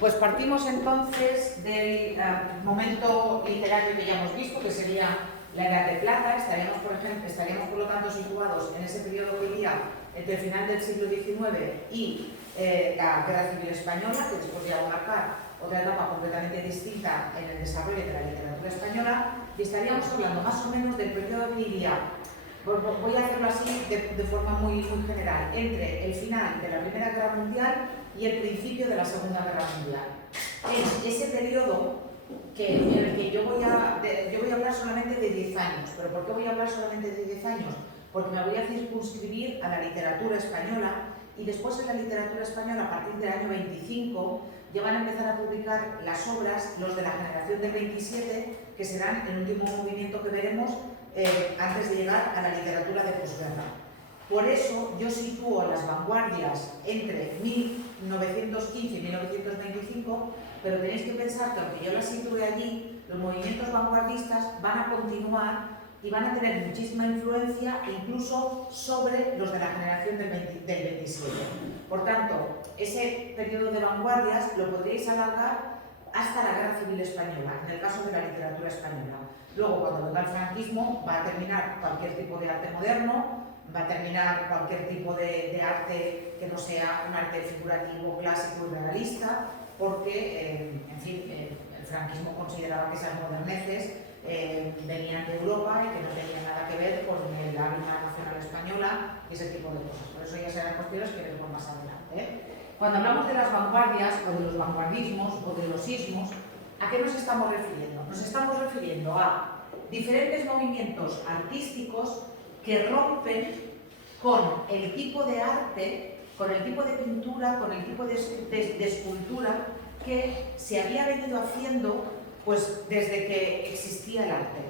Pues partimos entonces del momento literario que ya hemos visto, que sería la Edad de Plata. Estaríamos, por lo tanto, situados en ese periodo que iría entre el final del siglo XIX y la Guerra Civil Española, que después ya va a marcar otra etapa completamente distinta en el desarrollo de la literatura española, y estaríamos hablando más o menos del periodo que iría, voy a hacerlo así de forma muy general, entre el final de la Primera Guerra Mundial y el principio de la Segunda Guerra Mundial. Es ese periodo en el que yo voy a hablar solamente de 10 años. ¿Pero por qué voy a hablar solamente de 10 años? Porque me voy a circunscribir a la literatura española, y después en la literatura española, a partir del año 25, ya van a empezar a publicar las obras, los de la generación del 27, que serán el último movimiento que veremos antes de llegar a la literatura de posguerra. Por eso yo sitúo las vanguardias entre 1915 y 1925, pero tenéis que pensar que aunque yo las sitúe allí, los movimientos vanguardistas van a continuar y van a tener muchísima influencia incluso sobre los de la generación del 27. Por tanto, ese periodo de vanguardias lo podríais alargar hasta la Guerra Civil Española, en el caso de la literatura española. Luego, cuando venga el franquismo, va a terminar cualquier tipo de arte moderno, va a terminar cualquier tipo de arte que no sea un arte figurativo, clásico y realista, porque, en fin, el franquismo consideraba que esas moderneces venían de Europa y que no tenían nada que ver con la alma nacional española y ese tipo de cosas. Por eso ya serán cuestiones que veremos más adelante. Cuando hablamos de las vanguardias o de los vanguardismos o de los sismos, ¿a qué nos estamos refiriendo? Nos estamos refiriendo a diferentes movimientos artísticos que rompen con el tipo de arte, con el tipo de pintura, con el tipo de escultura que se había venido haciendo pues, desde que existía el arte.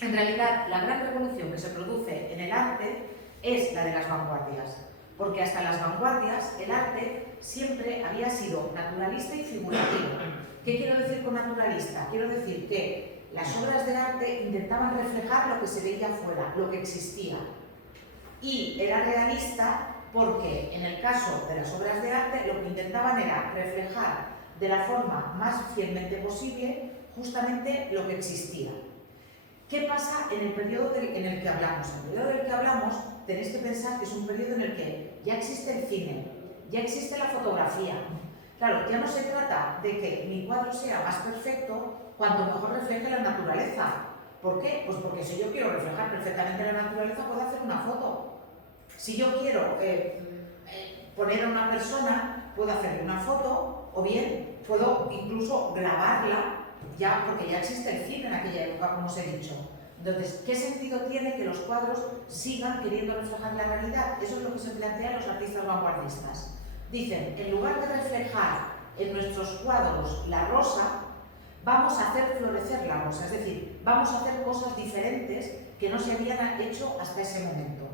En realidad, la gran revolución que se produce en el arte es la de las vanguardias, porque hasta las vanguardias el arte siempre había sido naturalista y figurativo. ¿Qué quiero decir con naturalista? Quiero decir que las obras de arte intentaban reflejar lo que se veía afuera, lo que existía. Y era realista porque, en el caso de las obras de arte, lo que intentaban era reflejar de la forma más fielmente posible justamente lo que existía. ¿Qué pasa en el periodo en el que hablamos? En el periodo del que hablamos tenéis que pensar que es un periodo en el que ya existe el cine, ya existe la fotografía. Claro, ya no se trata de que mi cuadro sea más perfecto cuanto mejor refleje la naturaleza. ¿Por qué? Pues porque si yo quiero reflejar perfectamente la naturaleza, puedo hacer una foto. Si yo quiero poner a una persona, puedo hacer una foto, o bien puedo incluso grabarla, ya porque ya existe el cine en aquella época, como os he dicho. Entonces, ¿qué sentido tiene que los cuadros sigan queriendo reflejar la realidad? Eso es lo que se plantean los artistas vanguardistas. Dicen, en lugar de reflejar en nuestros cuadros la rosa, vamos a hacer florecer la rosa, es decir, vamos a hacer cosas diferentes que no se habían hecho hasta ese momento.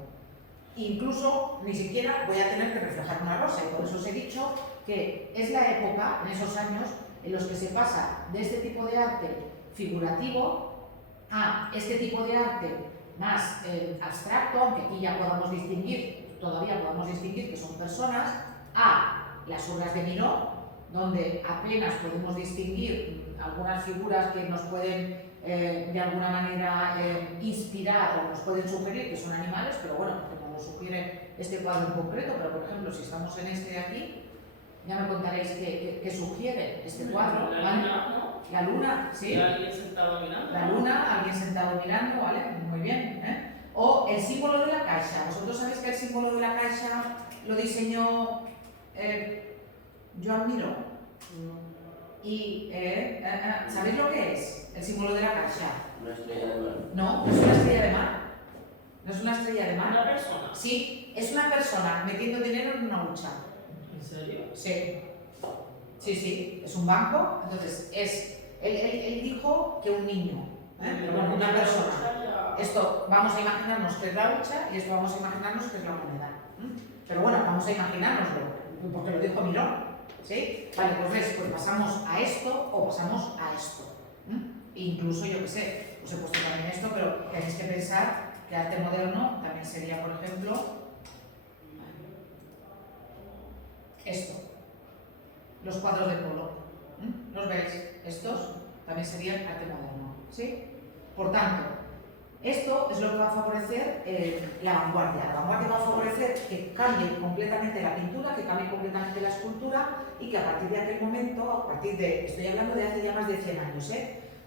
Incluso ni siquiera voy a tener que reflejar una rosa, y por eso os he dicho que es la época, en esos años, en los que se pasa de este tipo de arte figurativo a este tipo de arte más abstracto, aunque aquí ya podamos distinguir, todavía podamos distinguir que son personas, a las obras de Miró, donde apenas podemos distinguir algunas figuras que nos pueden de alguna manera inspirar o nos pueden sugerir que son animales, pero bueno, como lo sugiere este cuadro en concreto, pero por ejemplo, si estamos en este de aquí, ya me contaréis qué sugiere este cuadro. La luna, ¿no? La luna, sí. Y alguien sentado mirando. La luna, alguien sentado mirando, ¿vale? Muy bien. O el símbolo de la caixa. ¿Vosotros sabéis que el símbolo de la caixa lo diseñó Joan Miró? Y ¿sabéis lo que es el símbolo de la caixa? Una estrella de mar. No, no es una estrella de mar. No es una estrella de mar. ¿Una persona? Sí, es una persona metiendo dinero en una hucha. ¿En serio? Sí. Sí, es un banco. Entonces, él dijo que un niño, pero bueno, una persona. Esto vamos a imaginarnos que es la hucha y esto vamos a imaginarnos que es la moneda. Pero bueno, vamos a imaginárnoslo, porque lo dijo Miró. ¿Sí? Vale, pues ves, pues pasamos a esto o pasamos a esto. Incluso, yo qué sé, os he puesto también esto, pero tenéis que pensar que arte moderno también sería, por ejemplo, esto. los cuadros de Pollock. ¿Los veis? Estos también serían arte moderno, ¿sí? Por tanto, esto es lo que va a favorecer la vanguardia. La vanguardia va a favorecer que cambie completamente la pintura, que cambie completamente la escultura y que a partir de aquel momento, estoy hablando de hace ya más de 100 años,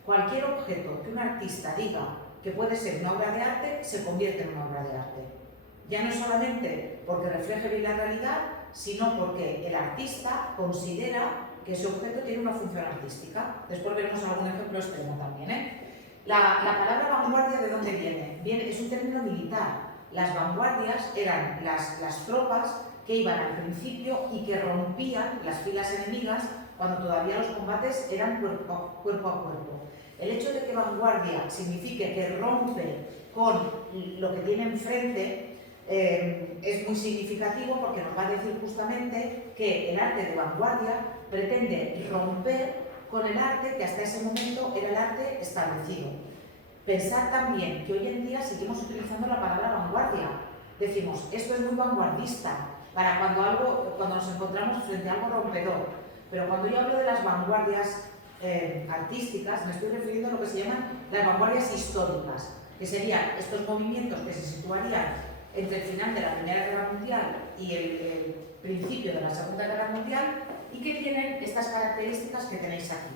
cualquier objeto que un artista diga que puede ser una obra de arte, se convierte en una obra de arte. Ya no solamente porque refleje bien la realidad, sino porque el artista considera que ese objeto tiene una función artística. Después veremos algún ejemplo extremo también, La palabra vanguardia, ¿de dónde viene? Es un término militar. Las vanguardias eran las tropas que iban al principio y que rompían las filas enemigas cuando todavía los combates eran cuerpo a cuerpo. El hecho de que vanguardia signifique que rompe con lo que tiene enfrente es muy significativo porque nos va a decir justamente que el arte de vanguardia pretende romper con el arte que hasta ese momento era el arte establecido. Pensad también que hoy en día seguimos utilizando la palabra vanguardia. Decimos, esto es muy vanguardista, para cuando nos encontramos frente a algo rompedor. Pero cuando yo hablo de las vanguardias artísticas, me estoy refiriendo a lo que se llaman las vanguardias históricas, que serían estos movimientos que se situarían entre el final de la Primera Guerra Mundial y el principio de la Segunda Guerra Mundial y que tienen estas características que tenéis aquí.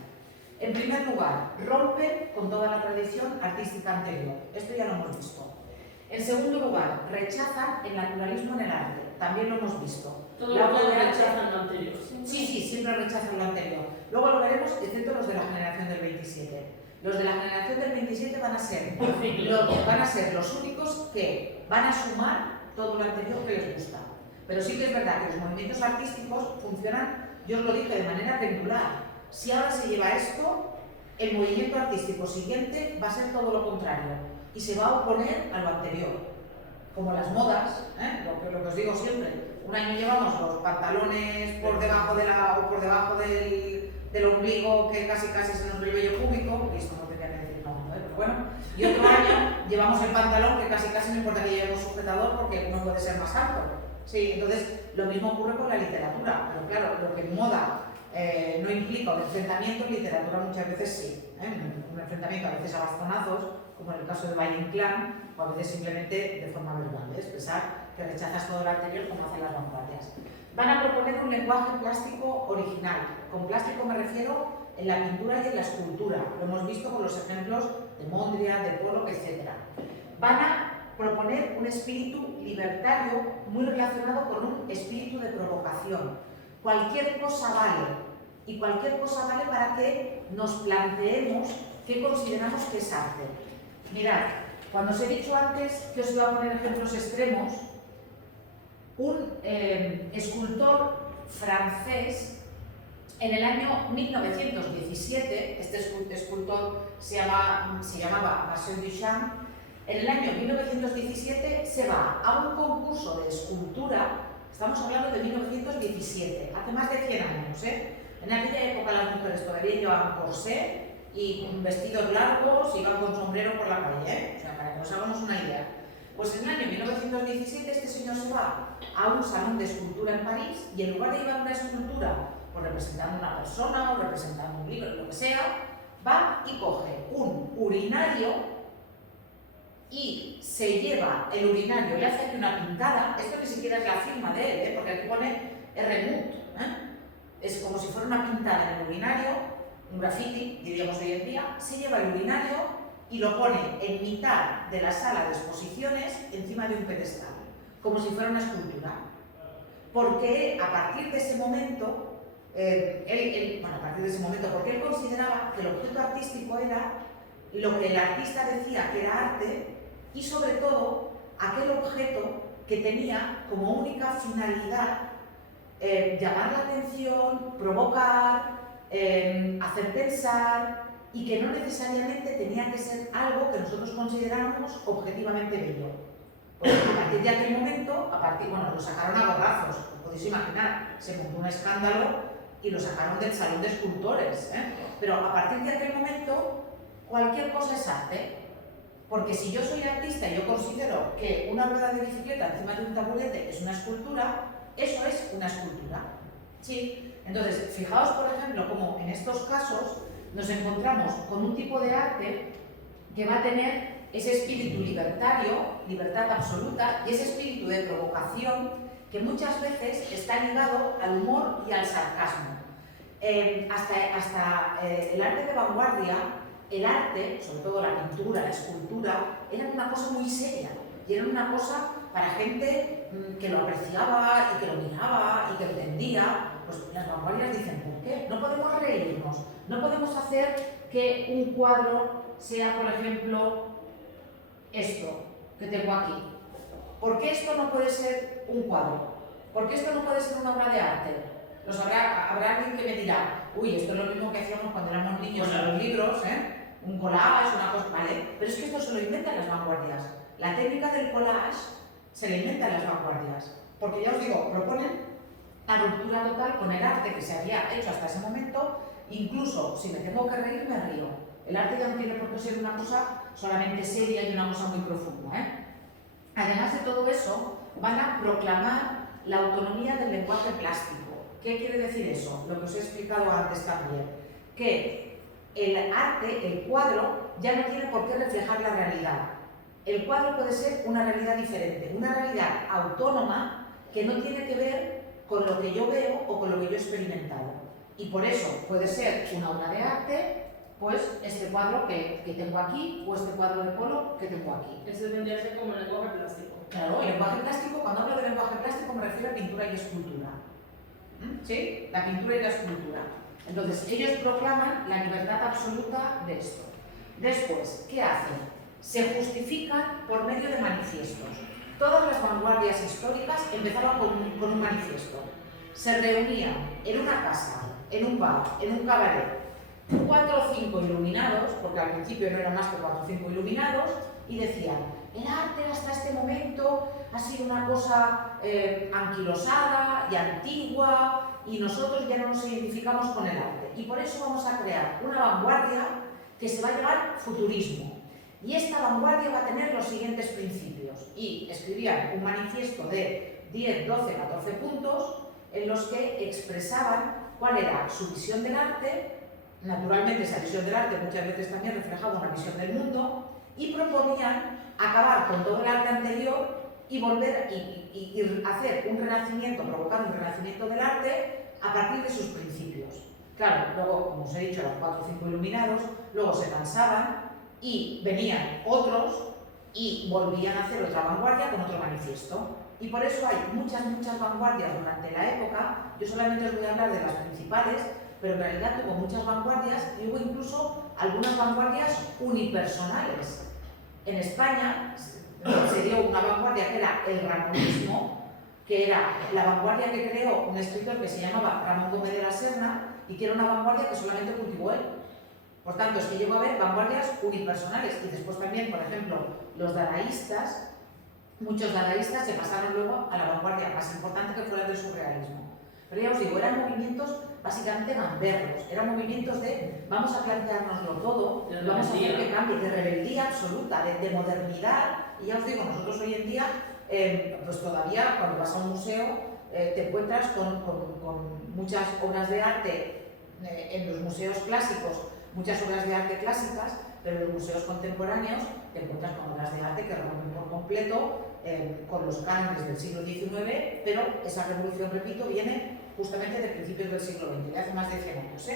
En primer lugar, rompen con toda la tradición artística anterior. Esto ya lo hemos visto. En segundo lugar, rechazan el naturalismo en el arte. También lo hemos visto. Todos rechazan lo anterior. Sí, siempre rechazan lo anterior. Luego lo veremos, excepto los de la generación del 27. Los de la generación del 27 van a ser los únicos que van a sumar todo lo anterior que les gusta. Pero sí que es verdad que los movimientos artísticos funcionan, yo os lo dije, de manera pendular. Si ahora se lleva esto, el movimiento artístico siguiente va a ser todo lo contrario y se va a oponer a lo anterior. Como las modas, lo que os digo siempre. Un año llevamos los pantalones por debajo del ombligo que casi se nos ve el vello púbico, y esto no tenía que decir nada, pero bueno. Y otro año llevamos el pantalón que casi no importa que llevemos sujetador porque no puede ser más alto. Sí, entonces lo mismo ocurre con la literatura, pero claro, lo que en moda no implica un enfrentamiento, en literatura muchas veces sí. Un enfrentamiento a veces a bastonazos, como en el caso de Valle Inclán, o a veces simplemente de forma verbal, expresar que rechazas todo lo anterior como hacen las vanguardias. Van a proponer un lenguaje plástico original. Con plástico me refiero en la pintura y en la escultura. Lo hemos visto con los ejemplos de Mondrian, de Pollock, etc. Van a proponer un espíritu libertario muy relacionado con un espíritu de provocación. Cualquier cosa vale, y cualquier cosa vale para que nos planteemos qué consideramos que es arte. Mirad, cuando os he dicho antes que os iba a poner ejemplos extremos, un escultor francés en el año 1917, este escultor se llamaba Marcel Duchamp, en el año 1917 se va a un concurso de escultura, estamos hablando de 1917, hace más de 100 años. En aquella época las mujeres todavía llevaban corsé y vestidos largos y iban con sombrero por la calle, o sea, para que nos hagamos una idea. Pues en el año 1917 este señor se va a un salón de escultura en París y en lugar de llevar una escultura pues representando una persona o representando un libro, lo que sea, va y coge un urinario y se lleva el urinario, le hace aquí una pintada, esto ni siquiera es la firma de él, porque aquí pone Remut, es como si fuera una pintada en el urinario, un graffiti, diríamos hoy en día, se lleva el urinario y lo pone en mitad de la sala de exposiciones encima de un pedestal, como si fuera una escultura. Porque a partir de ese momento, porque él consideraba que el objeto artístico era lo que el artista decía que era arte y sobre todo aquel objeto que tenía como única finalidad llamar la atención, provocar, hacer pensar, y que no necesariamente tenía que ser algo que nosotros consideráramos objetivamente bello. Pues a partir de aquel momento, lo sacaron a gorrazos, os podéis imaginar, se montó un escándalo y lo sacaron del salón de escultores, pero a partir de aquel momento cualquier cosa es arte, porque si yo soy artista y yo considero que una rueda de bicicleta encima de un taburete es una escultura, eso es una escultura. Sí. Entonces, fijaos, por ejemplo, cómo en estos casos nos encontramos con un tipo de arte que va a tener ese espíritu libertario, libertad absoluta, y ese espíritu de provocación que muchas veces está ligado al humor y al sarcasmo. Hasta el arte de vanguardia, el arte, sobre todo la pintura, la escultura, era una cosa muy seria y era una cosa para gente que lo apreciaba y que lo miraba y que lo entendía. Pues las vanguardias dicen, ¿por qué? No podemos reírnos, no podemos hacer que un cuadro sea, por ejemplo, esto que tengo aquí. ¿Por qué esto no puede ser un cuadro? ¿Por qué esto no puede ser una obra de arte? Habrá alguien que me dirá, uy, esto es lo mismo que hacíamos cuando éramos niños en los libros, un collage, una cosa, ¿vale? Pero es que esto se lo inventan las vanguardias. La técnica del collage se la inventan las vanguardias. Porque ya os digo, proponen la ruptura total con el arte que se había hecho hasta ese momento. Incluso si me tengo que reír, me río. El arte ya no tiene por qué ser una cosa solamente seria y una cosa muy profunda. Además de todo eso, van a proclamar la autonomía del lenguaje plástico. ¿Qué quiere decir eso? Lo que os he explicado antes también. Que el arte, el cuadro, ya no tiene por qué reflejar la realidad. El cuadro puede ser una realidad diferente, una realidad autónoma que no tiene que ver con lo que yo veo o con lo que yo he experimentado. Y por eso puede ser una obra de arte, pues este cuadro que tengo aquí o este cuadro de polo que tengo aquí. Eso tendría que ser como el lenguaje plástico. Claro, el lenguaje plástico, cuando hablo de lenguaje plástico me refiero a pintura y escultura. ¿Sí? La pintura y la escultura. Entonces, ellos proclaman la libertad absoluta de esto. Después, ¿qué hacen? Se justifican por medio de manifiestos. Todas las vanguardias históricas empezaban con un manifiesto. Se reunían en una casa, en un bar, en un cabaret, 4 o 5 iluminados, porque al principio no eran más que 4 o 5 iluminados, y decían, el arte hasta este momento ha sido una cosa anquilosada y antigua, y nosotros ya no nos identificamos con el arte. Y por eso vamos a crear una vanguardia que se va a llamar futurismo. Y esta vanguardia va a tener los siguientes principios. Y escribían un manifiesto de 10, 12, 14 puntos en los que expresaban cuál era su visión del arte. Naturalmente, esa visión del arte muchas veces también reflejaba una visión del mundo, y proponían acabar con todo el arte anterior y volver y hacer un renacimiento, provocar un renacimiento del arte a partir de sus principios. Claro, luego, como os he dicho, eran 4 o 5 iluminados, luego se cansaban y venían otros y volvían a hacer otra vanguardia con otro manifiesto. Y por eso hay muchas vanguardias durante la época. Yo solamente os voy a hablar de las principales, pero en realidad tuvo muchas vanguardias y hubo incluso algunas vanguardias unipersonales. En España se dio una vanguardia que era el ramonismo, que era la vanguardia que creó un escritor que se llamaba Ramón Gómez de la Serna y que era una vanguardia que solamente cultivó él. Por tanto, es que llegó a haber vanguardias unipersonales. Y después también, por ejemplo, los dadaístas, muchos dadaístas se pasaron luego a la vanguardia más importante, que fue la del surrealismo. Pero ya os digo, eran movimientos básicamente gamberros, eran movimientos de vamos a planteárnoslo todo, vamos a hacer que cambie, de rebeldía absoluta, de modernidad. Y ya os digo, nosotros hoy en día, pues todavía cuando vas a un museo te encuentras con muchas obras de arte en los museos clásicos, muchas obras de arte clásicas, pero en los museos contemporáneos te encuentras con obras de arte que rompen por completo con los cánones del siglo XIX, pero esa revolución, repito, viene justamente de principios del siglo XX, de hace más de 100 años.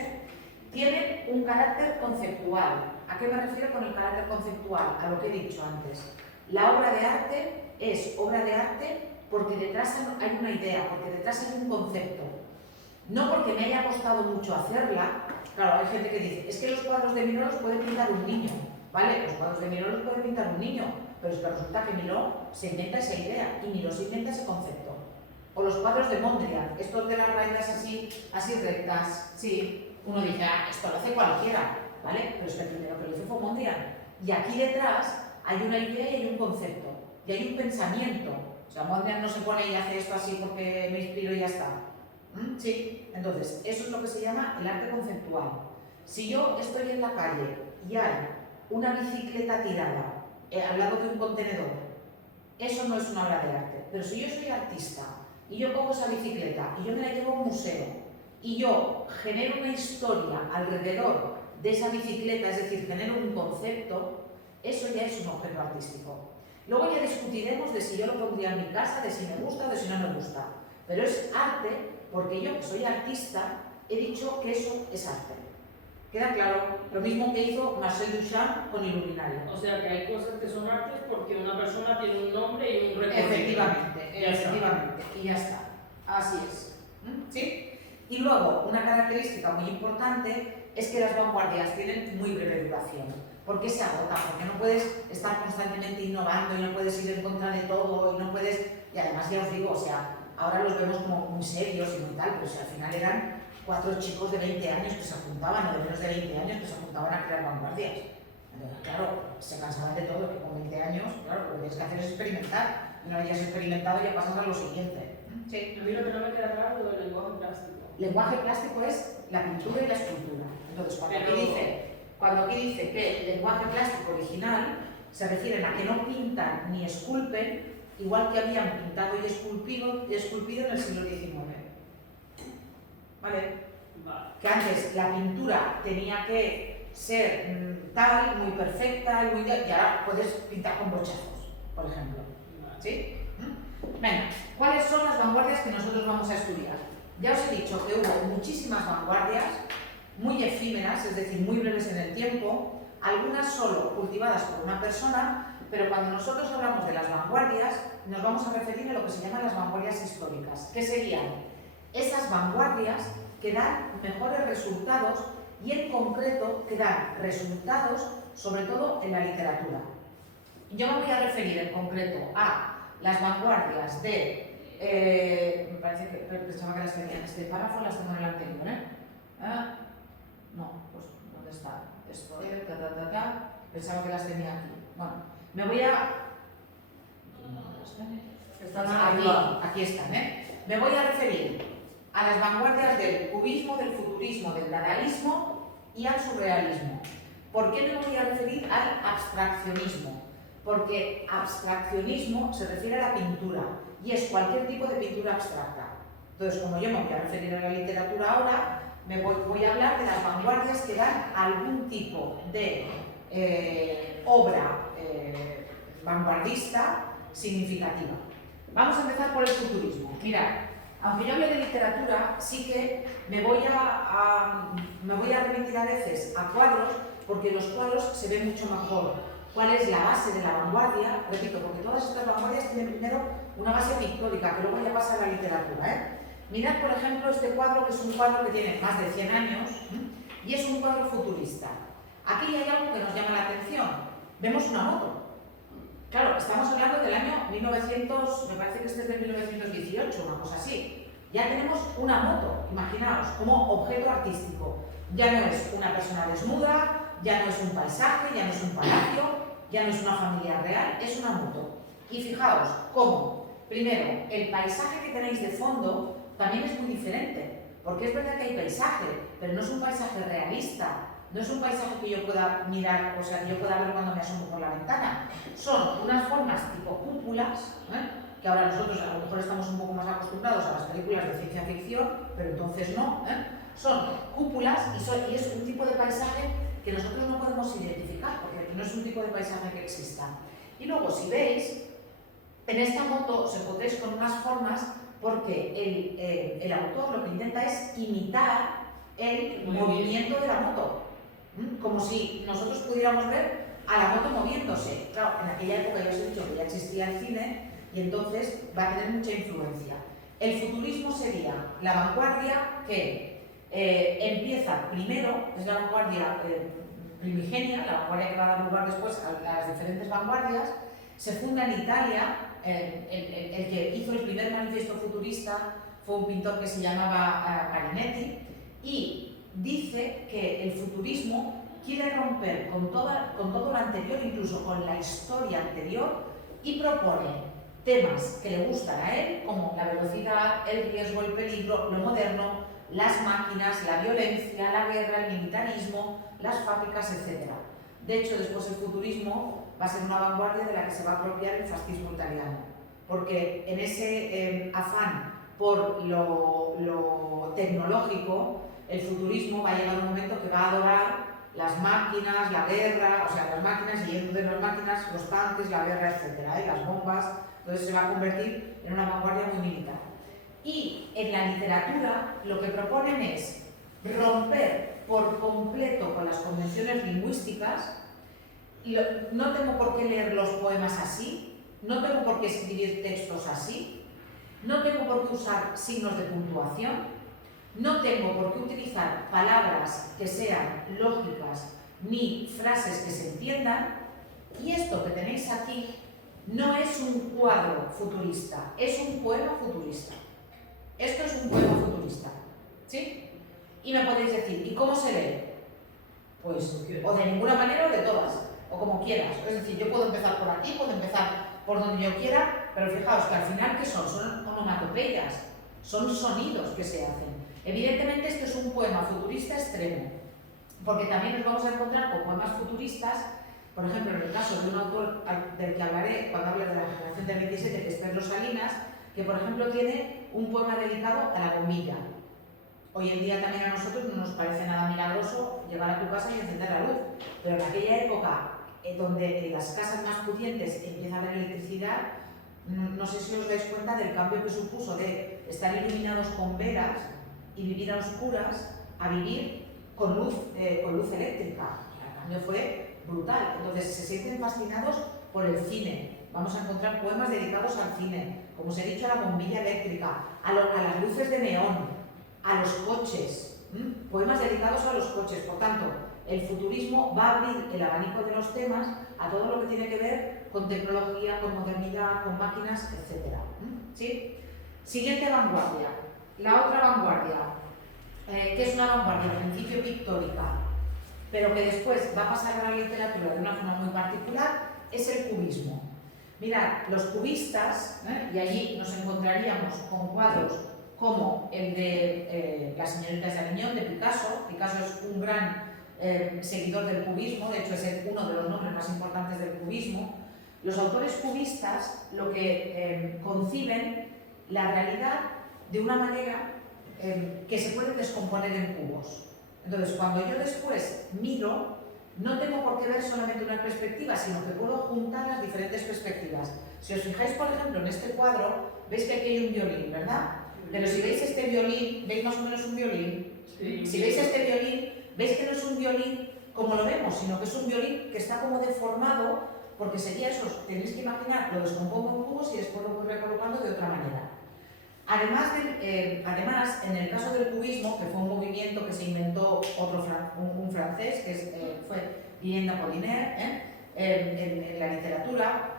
Tienen un carácter conceptual. ¿A qué me refiero con el carácter conceptual? A lo que he dicho antes. La obra de arte es obra de arte porque detrás hay una idea, porque detrás hay un concepto. No porque me haya costado mucho hacerla. Claro, hay gente que dice, es que los cuadros de Miró los puede pintar un niño. ¿Vale? Los cuadros de Miró los puede pintar un niño, pero es que resulta que Miró se inventa esa idea y Miró se inventa ese concepto. O los cuadros de Mondrian, estos de las rayas así rectas, sí, uno dice, esto lo hace cualquiera, ¿vale? Pero es que el primero que lo hizo fue Mondrian. Y aquí detrás hay una idea y hay un concepto, y hay un pensamiento. O sea, Mondrian no se pone y hace esto así porque me inspiro y ya está. Sí, entonces, eso es lo que se llama el arte conceptual. Si yo estoy en la calle y hay una bicicleta tirada al lado de un contenedor, eso no es una obra de arte. Pero si yo soy artista y yo cojo esa bicicleta y yo me la llevo a un museo y yo genero una historia alrededor de esa bicicleta, es decir, genero un concepto, eso ya es un objeto artístico. Luego ya discutiremos de si yo lo pondría en mi casa, de si me gusta o de si no me gusta. Pero es arte porque yo, que soy artista, he dicho que eso es arte. ¿Queda claro? Lo mismo que hizo Marcel Duchamp con Illuminario. O sea que hay cosas que son artes porque una persona tiene un nombre y un recorrido. Efectivamente, y ya está. Así es. ¿Sí? Y luego, una característica muy importante es que las vanguardias tienen muy breve duración. ¿Por qué se agotan? Porque no puedes estar constantemente innovando y no puedes ir en contra de todo y no puedes... Y además ya os digo, o sea, ahora los vemos como muy serios y muy tal, pero si al final eran 4 chicos de 20 años que se apuntaban, o de menos de 20 años que se apuntaban a crear vanguardias. Entonces, claro, se cansaban de todo, que con 20 años, claro, lo que tienes que hacer es experimentar. Y una vez ya has experimentado, ya pasas a lo siguiente. Sí. A mí lo que no me queda claro es lo del lenguaje plástico. Lenguaje plástico es la pintura y la escultura. Entonces, cuando aquí dice que el lenguaje plástico original se refieren a que no pintan ni esculpen, igual que habían pintado y esculpido en el siglo XIX. ¿Vale? Que antes la pintura tenía que ser tal, muy perfecta, y ahora puedes pintar con brochazos, por ejemplo. ¿Sí? Venga, ¿cuáles son las vanguardias que nosotros vamos a estudiar? Ya os he dicho que hubo muchísimas vanguardias, muy efímeras, es decir, muy breves en el tiempo, algunas solo cultivadas por una persona, pero cuando nosotros hablamos de las vanguardias, nos vamos a referir a lo que se llaman las vanguardias históricas, que serían esas vanguardias que dan mejores resultados y en concreto que dan resultados sobre todo en la literatura. Yo me voy a referir en concreto a las vanguardias de... me parece que pensaba que las tenía en este párrafo, las tengo en el anterior, no, pues ¿dónde está? Esto pensaba que las tenía aquí. Bueno, me voy a... Aquí están, Me voy a referir a las vanguardias del cubismo, del futurismo, del dadaísmo y al surrealismo. ¿Por qué me voy a referir al abstraccionismo? Porque abstraccionismo se refiere a la pintura y es cualquier tipo de pintura abstracta. Entonces, como yo me voy a referir a la literatura ahora, voy a hablar de las vanguardias que dan algún tipo de obra vanguardista significativa. Vamos a empezar por el futurismo. Mirad, aunque yo hable de literatura, sí que me voy a remitir a veces a cuadros, porque los cuadros se ven mucho mejor. ¿Cuál es la base de la vanguardia? Repito, porque todas estas vanguardias tienen primero una base pictórica, que luego ya pasa a la literatura. Mirad, por ejemplo, este cuadro, que es un cuadro que tiene más de 100 años, y es un cuadro futurista. Aquí hay algo que nos llama la atención. Vemos una moto. Claro, estamos hablando del año 1900, me parece que este es de 1918, una cosa así. Ya tenemos una moto, imaginaos, como objeto artístico. Ya no es una persona desnuda, ya no es un paisaje, ya no es un palacio, ya no es una familia real, es una moto. Y fijaos cómo, primero, el paisaje que tenéis de fondo también es muy diferente, porque es verdad que hay paisaje, pero no es un paisaje realista. No es un paisaje que yo pueda mirar, o sea, que yo pueda ver cuando me asomo por la ventana. Son unas formas tipo cúpulas, que ahora nosotros a lo mejor estamos un poco más acostumbrados a las películas de ciencia ficción, pero entonces no. Son cúpulas y es un tipo de paisaje que nosotros no podemos identificar, porque no es un tipo de paisaje que exista. Y luego, si veis, en esta moto os encontréis con unas formas porque el autor lo que intenta es imitar el movimiento de la moto. Como si nosotros pudiéramos ver a la moto moviéndose. Claro, en aquella época ya os he dicho que ya existía el cine y entonces va a tener mucha influencia. El futurismo sería la vanguardia que empieza primero, es la vanguardia primigenia, la vanguardia que va a dar lugar después a las diferentes vanguardias. Se funda en Italia, el que hizo el primer manifiesto futurista fue un pintor que se llamaba Marinetti, y dice que el futurismo quiere romper con todo lo anterior, incluso con la historia anterior, y propone temas que le gustan a él, como la velocidad, el riesgo, el peligro, lo moderno, las máquinas, la violencia, la guerra, el militarismo, las fábricas, etc. De hecho, después el futurismo va a ser una vanguardia de la que se va a apropiar el fascismo italiano, porque en ese afán por lo lo tecnológico, el futurismo va a llegar un momento que va a adorar las máquinas, la guerra, o sea, las máquinas y dentro de las máquinas los tanques, la guerra, etcétera, las bombas. Entonces se va a convertir en una vanguardia muy militar. Y en la literatura lo que proponen es romper por completo con las convenciones lingüísticas. No tengo por qué leer los poemas así, no tengo por qué escribir textos así, no tengo por qué usar signos de puntuación, no tengo por qué utilizar palabras que sean lógicas ni frases que se entiendan, y esto que tenéis aquí no es un cuadro futurista, es un poema futurista. Esto es un poema futurista, ¿sí? Y me podéis decir, ¿y cómo se lee? Pues o de ninguna manera o de todas, o como quieras. Es decir, yo puedo empezar por aquí, puedo empezar por donde yo quiera, pero fijaos que al final, ¿qué son? Son onomatopeyas, son sonidos que se hacen. Evidentemente esto es un poema futurista extremo, porque también nos vamos a encontrar con poemas futuristas, por ejemplo, en el caso de un autor del que hablaré cuando hable de la generación del 27, que es Pedro Salinas, que por ejemplo tiene un poema dedicado a la bombilla. Hoy en día también a nosotros no nos parece nada milagroso llegar a tu casa y encender la luz, pero en aquella época donde en las casas más pudientes empieza a haber electricidad, no sé si os dais cuenta del cambio que supuso de estar iluminados con velas y vivir a oscuras a vivir con luz eléctrica. El cambio fue brutal. Entonces se sienten fascinados por el cine. Vamos a encontrar poemas dedicados al cine, como os he dicho, a la bombilla eléctrica, a las luces de neón, a los coches, poemas dedicados a los coches. Por tanto, el futurismo va a abrir el abanico de los temas a todo lo que tiene que ver con tecnología, con modernidad, con máquinas, etc. ¿Sí? Siguiente vanguardia. La otra vanguardia, que es una vanguardia al principio pictórica, pero que después va a pasar a la literatura de una forma muy particular, es el cubismo. Mirad, los cubistas, y allí nos encontraríamos con cuadros como el de Las señoritas de Aviñón, de Picasso. Picasso es un gran seguidor del cubismo, de hecho es uno de los nombres más importantes del cubismo. Los autores cubistas lo que conciben la realidad de una manera que se puede descomponer en cubos. Entonces, cuando yo después miro, no tengo por qué ver solamente una perspectiva, sino que puedo juntar las diferentes perspectivas. Si os fijáis, por ejemplo, en este cuadro, veis que aquí hay un violín, ¿verdad? Pero si veis este violín, ¿veis más o menos un violín? Sí. Si veis este violín, veis que no es un violín como lo vemos, sino que es un violín que está como deformado, porque sería eso, tenéis que imaginar, lo descompongo en cubos y después lo voy recolocando de otra manera. Además, en el caso del cubismo, que fue un movimiento que se inventó un francés, que fue Guillaume Apollinaire, en la literatura,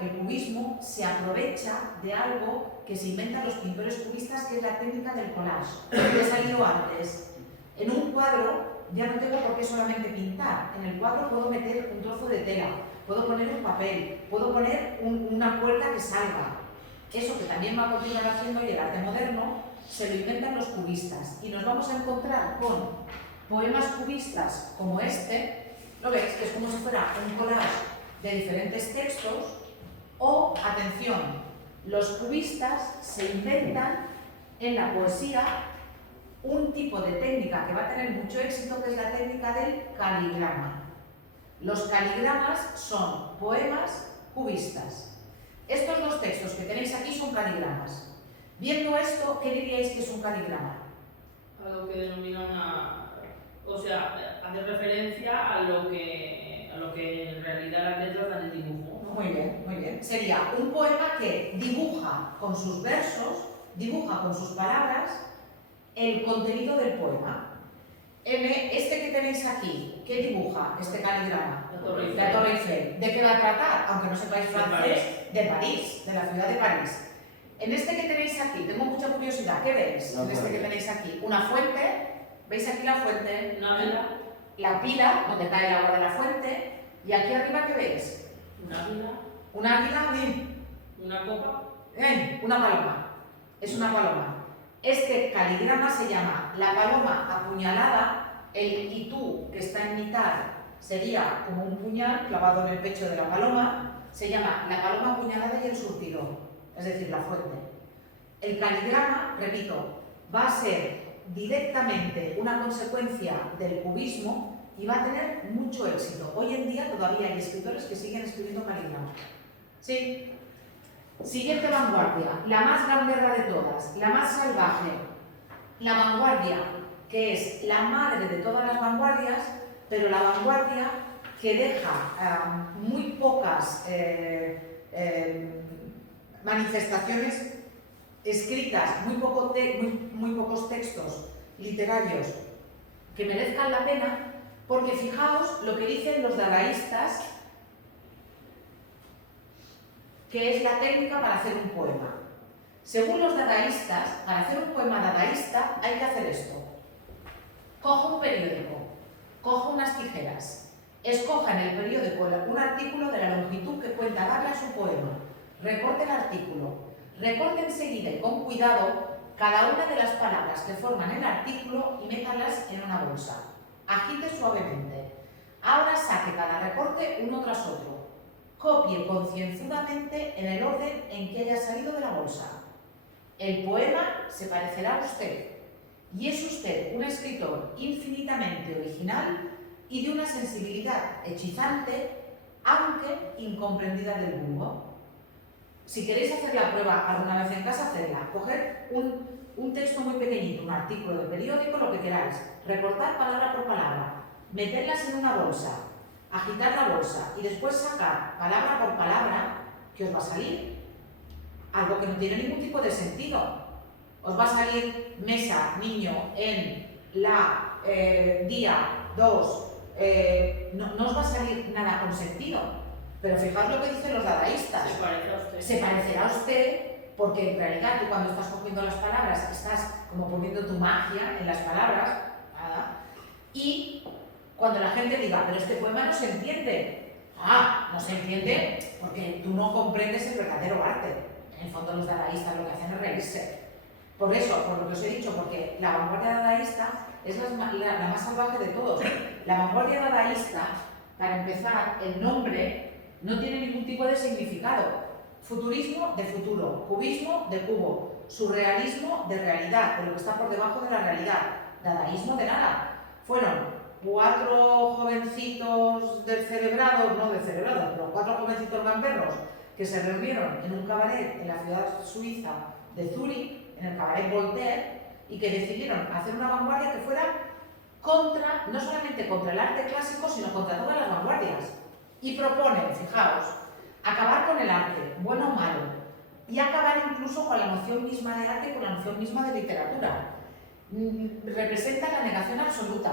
el cubismo se aprovecha de algo que se inventan los pintores cubistas, que es la técnica del collage, que ha salido antes. En un cuadro ya no tengo por qué solamente pintar, en el cuadro puedo meter un trozo de tela, puedo poner un papel, puedo poner una puerta que salga. Eso que también va a continuar haciendo y el arte moderno se lo inventan los cubistas, y nos vamos a encontrar con poemas cubistas como este. ¿Lo veis? Que es como si fuera un collage de diferentes textos. O, atención, los cubistas se inventan en la poesía un tipo de técnica que va a tener mucho éxito, que es la técnica del caligrama. Los caligramas son poemas cubistas. Estos dos textos que tenéis aquí son caligramas. Viendo esto, ¿qué diríais que es un caligrama? A lo que denominan o sea, hace referencia a lo que en realidad las letras dan el dibujo, ¿no? Muy bien, muy bien. Sería un poema que dibuja con sus versos, dibuja con sus palabras el contenido del poema. Este que tenéis aquí, ¿qué dibuja este caligrama? La Torre Eiffel. Eiffel. ¿De qué va a tratar? Aunque no sepáis francés, de París, de la ciudad de París. En este que tenéis aquí, tengo mucha curiosidad, ¿qué veis? En este que tenéis aquí, una fuente, ¿veis aquí la fuente? Una vela. La pila, donde cae el agua de la fuente, y aquí arriba, ¿qué veis? Un águila. Un águila, Una copa. una paloma. Es una paloma. Este caligrama se llama la paloma apuñalada. El itú, que está en mitad, sería como un puñal clavado en el pecho de la paloma. Se llama la paloma apuñalada y el surtidor, es decir, la fuente. el caligrama, repito, va a ser directamente una consecuencia del cubismo y va a tener mucho éxito. Hoy en día todavía hay escritores que siguen escribiendo caligrama. Sí. Siguiente vanguardia, la más gamberra de todas, la más salvaje. La vanguardia, que es la madre de todas las vanguardias, pero la vanguardia que deja muy pocas manifestaciones escritas, muy pocos textos literarios que merezcan la pena, porque fijaos lo que dicen los dadaístas, que es la técnica para hacer un poema. Según los dadaístas, para hacer un poema dadaísta hay que hacer esto. Coja un periódico, coja unas tijeras, escoja en el periódico un artículo de la longitud que cuenta darle a su poema, recorte el artículo, recorte enseguida y con cuidado cada una de las palabras que forman el artículo y métalas en una bolsa. Agite suavemente. Ahora saque cada recorte uno tras otro. Copie concienzudamente en el orden en que haya salido de la bolsa. El poema se parecerá a usted, y es usted un escritor infinitamente original y de una sensibilidad hechizante, aunque incomprendida del vulgo. Si queréis hacer la prueba alguna vez en casa, hacedla. Coger un texto muy pequeñito, un artículo de periódico, lo que queráis, recortar palabra por palabra, meterlas en una bolsa, agitar la bolsa y después sacar palabra por palabra, ¿qué os va a salir? Algo que no tiene ningún tipo de sentido. Os va a salir mesa, niño, en, la, día, 2, no os va a salir nada con sentido. Pero fijaos lo que dicen los dadaístas. Se parece a usted. Se parecerá a usted, porque en realidad tú cuando estás cogiendo las palabras estás como poniendo tu magia en las palabras, ¿verdad? Y cuando la gente diga, pero este poema no se entiende. No se entiende porque tú no comprendes el verdadero arte. En el fondo los dadaístas lo que hacen es reírse. Por eso, por lo que os he dicho, porque la vanguardia dadaísta es la más salvaje de todos. La vanguardia dadaísta, para empezar, el nombre no tiene ningún tipo de significado. Futurismo de futuro, cubismo de cubo, surrealismo de realidad, de lo que está por debajo de la realidad, dadaísmo de nada. Fueron 4 jovencitos descerebrados, no descerebrados, pero 4 jovencitos gamberros que se reunieron en un cabaret en la ciudad suiza de Zúrich, en el cabaret Voltaire, y que decidieron hacer una vanguardia que fuera contra, no solamente contra el arte clásico, sino contra todas las vanguardias. Y proponen, fijaos, acabar con el arte, bueno o malo, y acabar incluso con la noción misma de arte y con la noción misma de literatura. Representa la negación absoluta,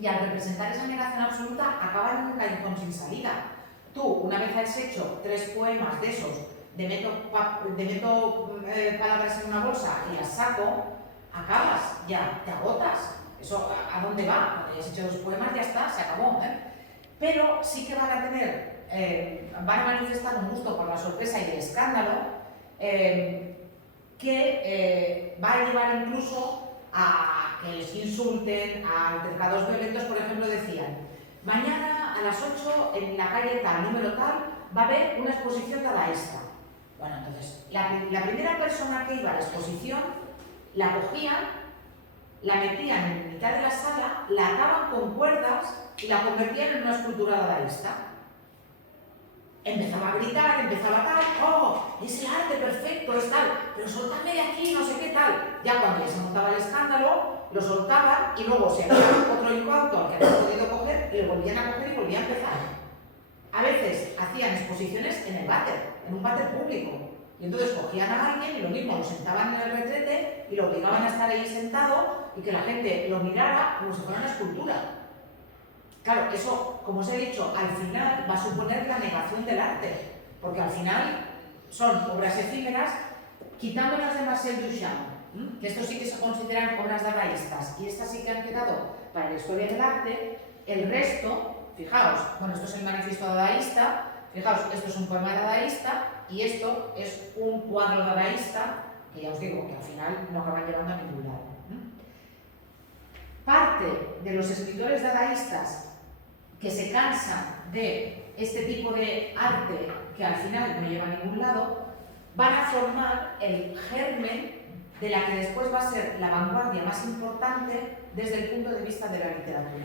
y al representar esa negación absoluta acaban en un callejón sin salida. Tú, una vez has hecho 3 poemas de esos, de meto palabras en una bolsa y las saco, acabas, ya, te agotas. ¿Eso a dónde va? Cuando hayas hecho 2 poemas ya está, se acabó. Pero sí que van a tener, van a manifestar un gusto por la sorpresa y el escándalo que va a llevar incluso a que les insulten, a altercados violentos. Por ejemplo, decían, mañana a las 8 en la calle tal, número tal, va a haber una exposición dadaísta. Bueno, entonces, la primera persona que iba a la exposición, la cogían, la metían en mitad de la sala, la ataban con cuerdas y la convertían en una escultura dadaísta. Empezaba a gritar, empezaba tal, ¡oh, es el arte perfecto, es tal! Pero soltadme de aquí, no sé qué tal. Ya cuando ya se montaba el escándalo, lo soltaban y luego se hacía otro incauto al que habían podido coger y lo volvían a coger y volvían a empezar. A veces hacían exposiciones en el váter, en un váter público. Y entonces cogían a alguien y lo mismo, lo sentaban en el retrete y lo obligaban a estar ahí sentado y que la gente lo mirara como si fuera una escultura. Claro, eso, como os he dicho, al final va a suponer la negación del arte, porque al final son obras efímeras, quitando las de Marcel Duchamp, que estos sí que se consideran obras dadaístas, y estas sí que han quedado para la historia del arte. El resto, fijaos, bueno, esto es el manifiesto dadaísta, fijaos, esto es un poema dadaísta, y esto es un cuadro dadaísta, que ya os digo que al final no acaban llevando a ningún lado. Parte de los escritores dadaístas que se cansan de este tipo de arte que al final no lleva a ningún lado, van a formar el germen de la que después va a ser la vanguardia más importante desde el punto de vista de la literatura.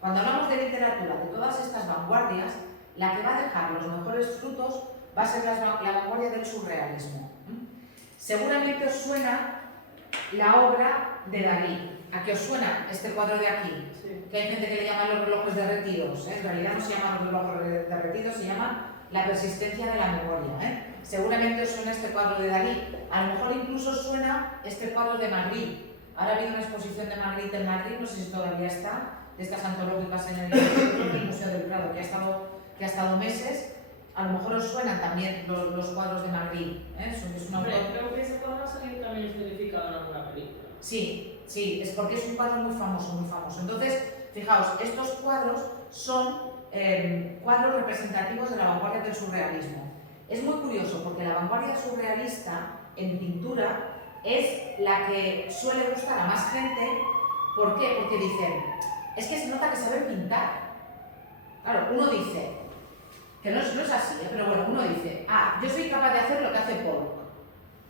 Cuando hablamos de literatura, de todas estas vanguardias, la que va a dejar los mejores frutos va a ser la vanguardia del surrealismo. Seguramente os suena la obra de Dalí. ¿A qué os suena este cuadro de aquí? Sí. Que hay gente que le llama los relojes derretidos. En realidad no se llaman los relojes derretidos, se llama la persistencia de la memoria. Seguramente os suena este cuadro de Dalí. A lo mejor incluso os suena este cuadro de Magritte. Ahora ha habido una exposición de Magritte en Madrid, no sé si todavía está, de estas antológicas en el Museo del Prado, que ha estado meses. A lo mejor os suenan también los cuadros de Magritte. Es un autor... Creo que ese cuadro ha salido también escenificado en alguna película. Sí, es porque es un cuadro muy famoso, muy famoso. Entonces, fijaos, estos cuadros son cuadros representativos de la vanguardia del surrealismo. Es muy curioso porque la vanguardia surrealista en pintura es la que suele gustar a más gente. ¿Por qué? Porque dicen, es que se nota que saben pintar. Claro, uno dice, que no es así, pero bueno, uno dice, yo soy capaz de hacer lo que hace Pollock,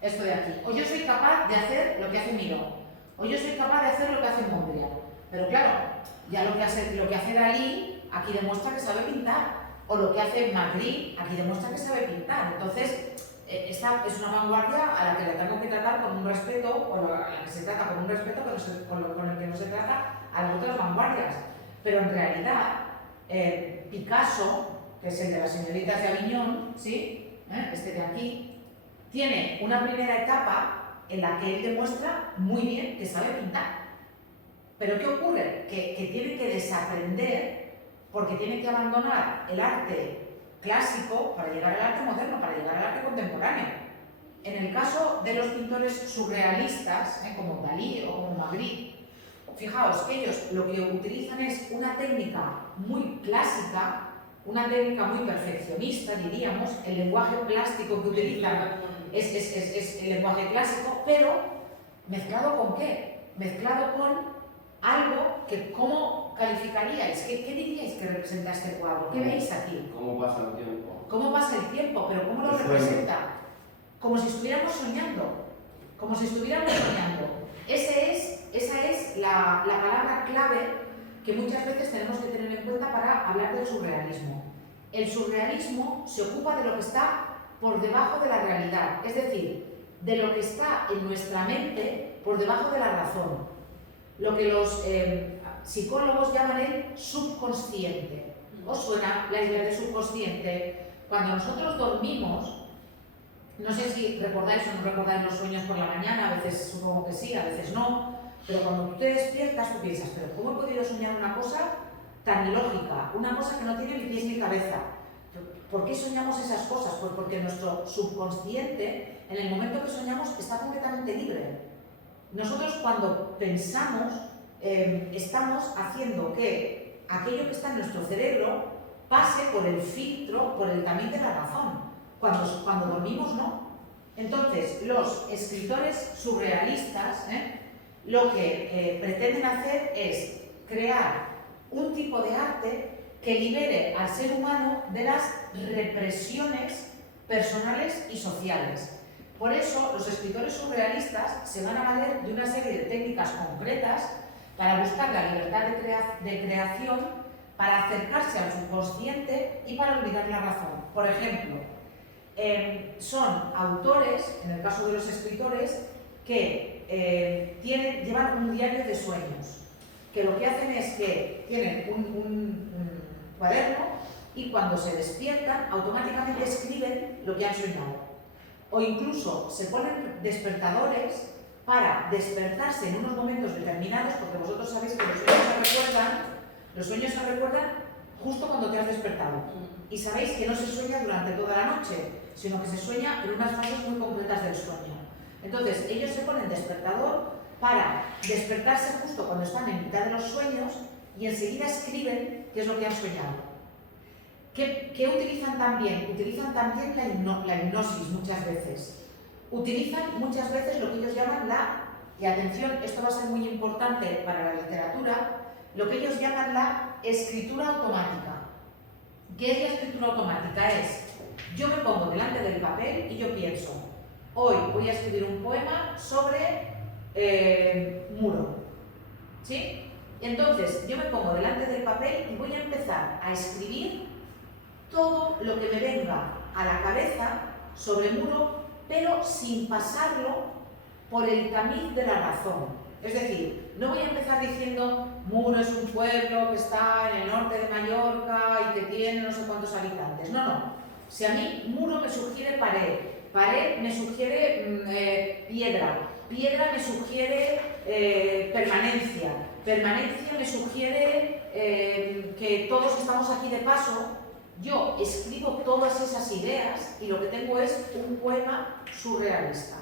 esto de aquí, o yo soy capaz de hacer lo que hace Miró, o yo soy capaz de hacer lo que hace Mondrian. Pero claro, ya lo que hace Dalí aquí demuestra que sabe pintar, o lo que hace Magritte aquí demuestra que sabe pintar. Entonces, esta es una vanguardia a la que la tengo que tratar con un respeto, o a la que se trata con un respeto con el que no se trata a las otras vanguardias. Pero en realidad, Picasso, que es el de las señoritas de Aviñón, ¿sí? Este de aquí, tiene una primera etapa en la que él demuestra muy bien que sabe pintar. Pero ¿qué ocurre? Que tiene que desaprender porque tiene que abandonar el arte clásico para llegar al arte moderno, para llegar al arte contemporáneo. En el caso de los pintores surrealistas, como Dalí o como Magritte, fijaos que ellos lo que utilizan es una técnica muy clásica, una técnica muy perfeccionista, diríamos. El lenguaje plástico que utilizan es el lenguaje clásico, pero mezclado ¿con qué? Mezclado con algo que, ¿cómo calificaríais? ¿Qué diríais que representa este cuadro? ¿Qué veis aquí? ¿Cómo pasa el tiempo? ¿Cómo pasa el tiempo? ¿Pero cómo lo representa? Como si estuviéramos soñando. Como si estuviéramos soñando. Esa es la palabra clave que muchas veces tenemos que tener en cuenta para hablar del surrealismo. El surrealismo se ocupa de lo que está por debajo de la realidad, es decir, de lo que está en nuestra mente por debajo de la razón. Lo que los psicólogos llaman el subconsciente. ¿Os suena la idea del subconsciente? Cuando nosotros dormimos, no sé si recordáis o no recordáis los sueños por la mañana, a veces supongo que sí, a veces no, pero cuando tú te despiertas tú piensas, pero ¿cómo he podido soñar una cosa tan ilógica? Una cosa que no tiene ni pies ni cabeza. ¿Por qué soñamos esas cosas? Pues porque nuestro subconsciente, en el momento que soñamos, está completamente libre. Nosotros cuando pensamos, estamos haciendo que aquello que está en nuestro cerebro pase por el filtro, por el tamiz de la razón. Cuando dormimos, no. Entonces, los escritores surrealistas lo que pretenden hacer es crear un tipo de arte que libere al ser humano de las represiones personales y sociales. Por eso, los escritores surrealistas se van a valer de una serie de técnicas concretas para buscar la libertad de creación, para acercarse al subconsciente y para olvidar la razón. Por ejemplo, son autores, en el caso de los escritores, que llevan un diario de sueños, que lo que hacen es que tienen un cuaderno y cuando se despiertan automáticamente escriben lo que han soñado. O incluso se ponen despertadores para despertarse en unos momentos determinados, porque vosotros sabéis que los sueños se recuerdan justo cuando te has despertado. Y sabéis que no se sueña durante toda la noche, sino que se sueña en unas fases muy concretas del sueño. Entonces, ellos se ponen despertador para despertarse justo cuando están en mitad de los sueños y enseguida escriben qué es lo que han soñado. ¿Qué utilizan también? Utilizan también la hipnosis muchas veces. Utilizan muchas veces lo que ellos llaman y atención, esto va a ser muy importante para la literatura, lo que ellos llaman la escritura automática. ¿Qué es la escritura automática? Es Yo me pongo delante del papel y yo pienso, hoy voy a escribir un poema sobre muro, ¿sí? Y entonces yo me pongo delante del papel y voy a empezar a escribir todo lo que me venga a la cabeza sobre muro, pero sin pasarlo por el tamiz de la razón. Es decir, no voy a empezar diciendo Muro es un pueblo que está en el norte de Mallorca y que tiene no sé cuántos habitantes. No, no. Si a mí Muro me sugiere pared, pared me sugiere piedra, piedra me sugiere permanencia, permanencia me sugiere que todos estamos aquí de paso, yo escribo todas esas ideas y lo que tengo es un poema surrealista.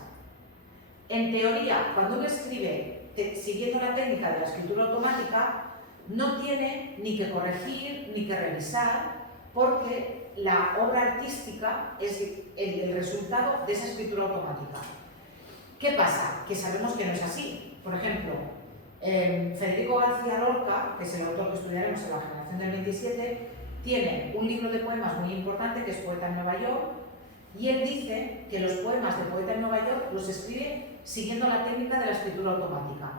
En teoría, cuando uno escribe siguiendo la técnica de la escritura automática, no tiene ni que corregir ni que revisar, porque la obra artística es el resultado de esa escritura automática. ¿Qué pasa? Que sabemos que no es así. Por ejemplo, Federico García Lorca, que es el autor que estudiaremos en la generación del 27, tiene un libro de poemas muy importante que es Poeta en Nueva York, y él dice que los poemas de Poeta en Nueva York los escribe siguiendo la técnica de la escritura automática.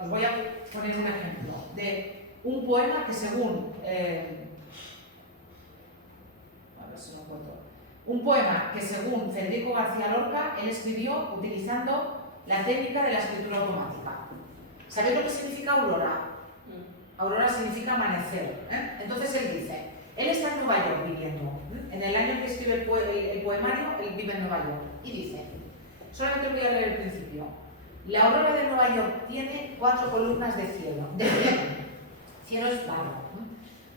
Os voy a poner un ejemplo de un poema que según Federico García Lorca, él escribió utilizando la técnica de la escritura automática. ¿Sabéis lo que significa aurora? Aurora significa amanecer, ¿eh? Entonces él dice, él está en Nueva York viviendo, ¿eh? En el año en que escribe el poemario, él vive en Nueva York, y dice, solamente voy a leer el principio, la aurora de Nueva York tiene 4 columnas de cielo, cielo es claro, ¿eh?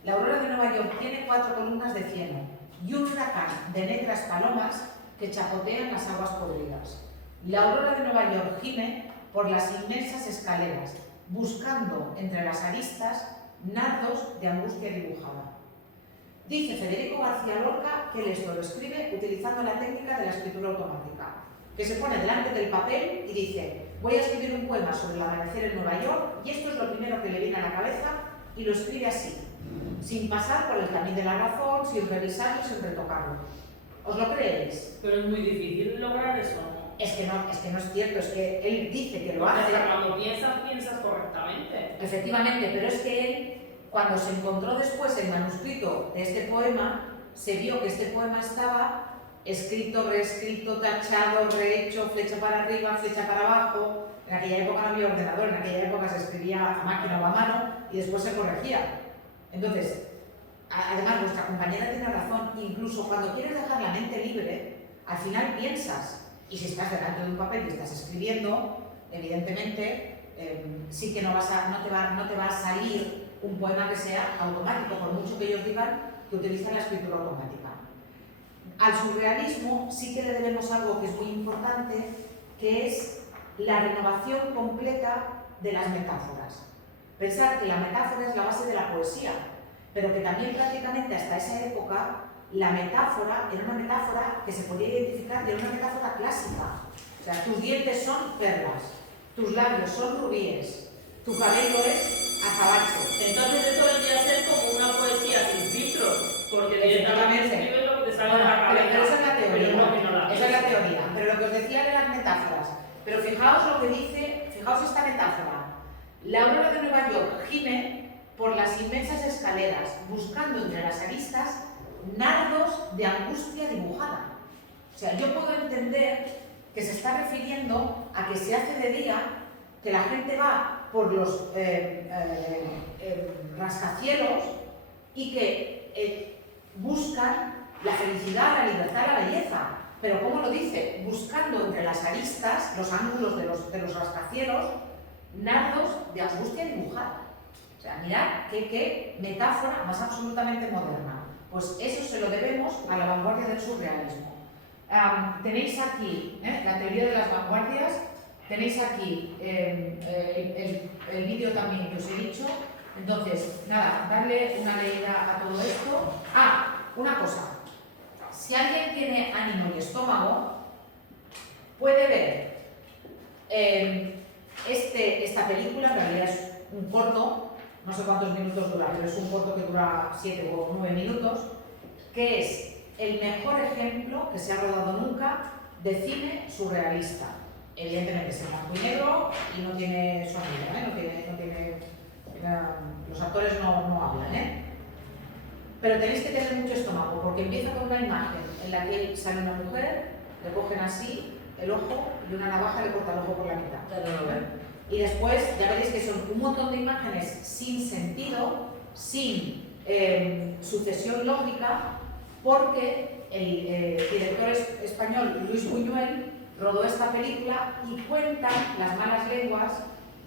La aurora de Nueva York tiene 4 columnas de cielo y un huracán de negras palomas que chapotean las aguas podridas. La aurora de Nueva York gime por las inmensas escaleras, buscando entre las aristas nardos de angustia dibujada. Dice Federico García Lorca que él esto lo escribe utilizando la técnica de la escritura automática, que se pone delante del papel y dice, voy a escribir un poema sobre el amanecer en Nueva York y esto es lo primero que le viene a la cabeza y lo escribe así, sin pasar por el camino de la razón, sin revisarlo, sin retocarlo. ¿Os lo creéis? Pero es muy difícil lograr eso, ¿no? Es que no es cierto, es que él dice que lo hace. Cuando piensas correctamente. Efectivamente, pero es que él, cuando se encontró después el manuscrito de este poema, se vio que este poema estaba escrito, reescrito, tachado, rehecho, flecha para arriba, flecha para abajo. En aquella época no había ordenador, en aquella época se escribía a máquina o a mano y después se corregía. Entonces, además, vuestra compañera tiene razón, incluso cuando quieres dejar la mente libre, al final piensas. Y si estás delante de un papel y estás escribiendo, evidentemente sí que no te va a salir un poema que sea automático, por mucho que ellos digan que utilizan la escritura automática. Al surrealismo sí que le debemos algo que es muy importante, que es la renovación completa de las metáforas. Pensar que la metáfora es la base de la poesía, pero que también prácticamente hasta esa época la metáfora era una metáfora que se podía identificar, era una metáfora clásica. O sea, tus dientes son perlas, tus labios son rubíes, tu cabello es azabache. Entonces esto vendría a ser como una poesía sin filtros, porque directamente escribes lo que te sale de la cabeza. Pero esa es la teoría, esa es la teoría. Pero lo que os decía de las metáforas. Pero fijaos lo que dice, fijaos esta metáfora. La aurora de Nueva York gime por las inmensas escaleras, buscando entre las aristas nardos de angustia dibujada. O sea, yo puedo entender que se está refiriendo a que se hace de día, que la gente va por los rascacielos y que buscan la felicidad, la libertad, la belleza. Pero ¿cómo lo dice? Buscando entre las aristas, los ángulos de los rascacielos, nardos de angustia dibujada. O sea, mirad qué metáfora más absolutamente moderna. Pues eso se lo debemos a la vanguardia del surrealismo. Tenéis aquí la teoría de las vanguardias, tenéis aquí el vídeo también que os he dicho. Entonces, nada, darle una leída a todo esto. Una cosa, si alguien tiene ánimo y estómago, puede ver esta película, en realidad es un corto, no sé cuántos minutos dura, pero es un corto que dura 7 o 9 minutos, que es el mejor ejemplo que se ha rodado nunca de cine surrealista. Evidentemente es en blanco y negro y no tiene sonido, los actores no hablan, Pero tenéis que tener mucho estómago porque empieza con una imagen en la que sale una mujer, le cogen así el ojo y una navaja le corta el ojo por la mitad. Y después ya veréis que son un montón de imágenes sin sentido, sin sucesión lógica, porque el director español Luis Buñuel rodó esta película y cuentan las malas lenguas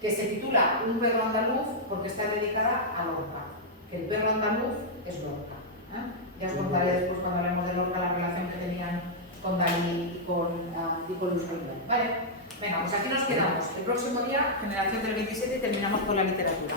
que se titula Un perro andaluz porque está dedicada a Lorca, que el perro andaluz es Lorca. Ya os contaré después cuando hablemos de Lorca la relación que tenían con Dalí y con Luis Buñuel. ¿Vale? Venga, pues aquí nos quedamos. El próximo día, generación del 27, y terminamos con la literatura.